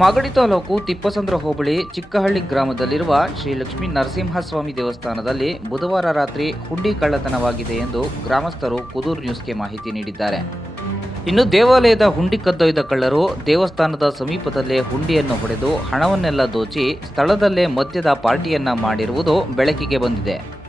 ಮಾಗಡಿ ತಾಲೂಕು ತಿಪ್ಪಸಂದ್ರ ಹೋಬಳಿ ಚಿಕ್ಕಹಳ್ಳಿ ಗ್ರಾಮದಲ್ಲಿರುವ ಶ್ರೀ ಲಕ್ಷ್ಮೀ ನರಸಿಂಹಸ್ವಾಮಿ ದೇವಸ್ಥಾನದಲ್ಲಿ ಬುಧವಾರ ರಾತ್ರಿ ಹುಂಡಿ ಕಳ್ಳತನವಾಗಿದೆ ಎಂದು ಗ್ರಾಮಸ್ಥರು ಕುದೂರು ನ್ಯೂಸ್ಗೆ ಮಾಹಿತಿ ನೀಡಿದ್ದಾರೆ. ಇನ್ನು ದೇವಾಲಯದ ಹುಂಡಿ ಕದ್ದೊಯ್ದ ಕಳ್ಳರು ದೇವಸ್ಥಾನದ ಸಮೀಪದಲ್ಲೇ ಹುಂಡಿಯನ್ನು ಹೊಡೆದು ಹಣವನ್ನೆಲ್ಲ ದೋಚಿ ಸ್ಥಳದಲ್ಲೇ ಮದ್ಯದ ಪಾರ್ಟಿಯನ್ನ ಮಾಡಿರುವುದು ಬೆಳಕಿಗೆ ಬಂದಿದೆ.